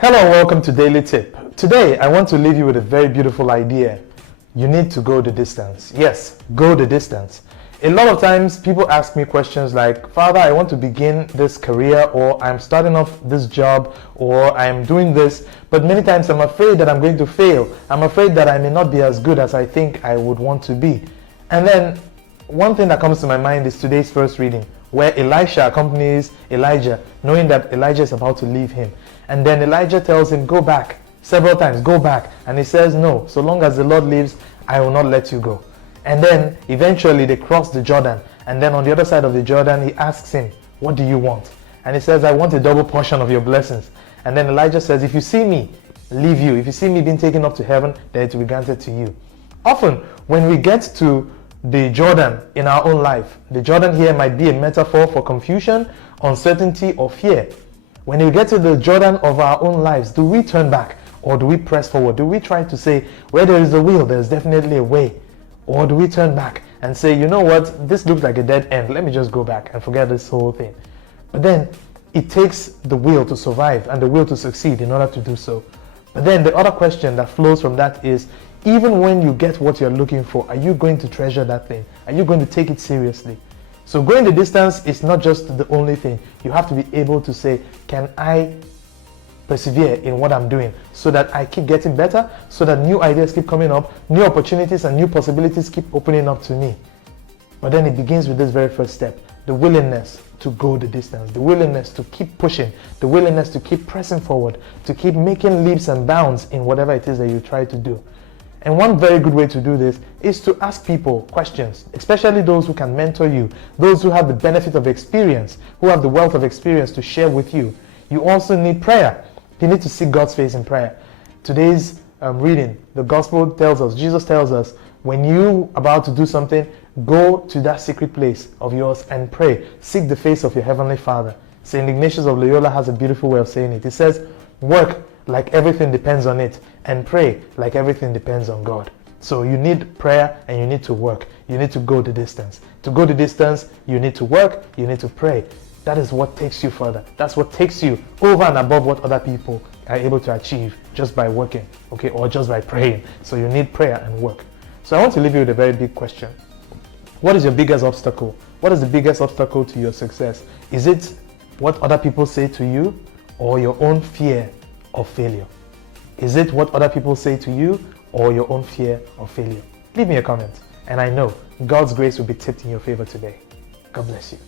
Hello and welcome to Daily Tip. Today, I want to leave you with a very beautiful idea. You need to go the distance. Yes, go the distance. A lot of times, people ask me questions like, Father, I want to begin this career, or I'm starting off this job, or I'm doing this, but many times I'm afraid that I'm going to fail. I'm afraid that I may not be as good as I think I would want to be. And then, one thing that comes to my mind is today's first reading, where Elisha accompanies Elijah, knowing that Elijah is about to leave him. And then Elijah tells him, go back, several times, go back. And he says, no, so long as the Lord lives, I will not let you go. And then eventually they cross the Jordan. And then on the other side of the Jordan, he asks him, what do you want? And he says, I want a double portion of your blessings. And then Elijah says, if you see me leave you, if you see me being taken up to heaven, then it will be granted to you. Often, when we get to the Jordan in our own life, the Jordan here might be a metaphor for confusion, uncertainty, or fear. When you get to the Jordan of our own lives, do we turn back or do we press forward? Do we try to say, where there is a will, there's definitely a way? Or do we turn back and say, you know what, this looks like a dead end, let me just go back and forget this whole thing? But then it takes the will to survive and the will to succeed in order to do so. But then the other question that flows from that is, even when you get what you're looking for, are you going to treasure that thing? Are you going to take it seriously? So going the distance is not just the only thing. You have to be able to say, can I persevere in what I'm doing so that I keep getting better, so that new ideas keep coming up, new opportunities and new possibilities keep opening up to me. But then it begins with this very first step, the willingness to go the distance, the willingness to keep pushing, the willingness to keep pressing forward, to keep making leaps and bounds in whatever it is that you try to do. And one very good way to do this is to ask people questions, especially those who can mentor you, those who have the benefit of experience, who have the wealth of experience to share with you. You also need prayer. You need to seek God's face in prayer. Today's reading, the gospel tells us, Jesus tells us, when you're about to do something, go to that secret place of yours and pray. Seek the face of your heavenly Father. St. Ignatius of Loyola has a beautiful way of saying it. He says, work like everything depends on it, and pray like everything depends on God. So you need prayer and you need to work. You need to go the distance. To go the distance, you need to work, you need to pray. That is what takes you further. That's what takes you over and above what other people are able to achieve just by working, okay, or just by praying. So you need prayer and work. So I want to leave you with a very big question. What is your biggest obstacle? What is the biggest obstacle to your success? Is it what other people say to you, or your own fear of failure? Is it what other people say to you, or your own fear of failure? Leave me a comment, and I know God's grace will be tipped in your favor today. God bless you.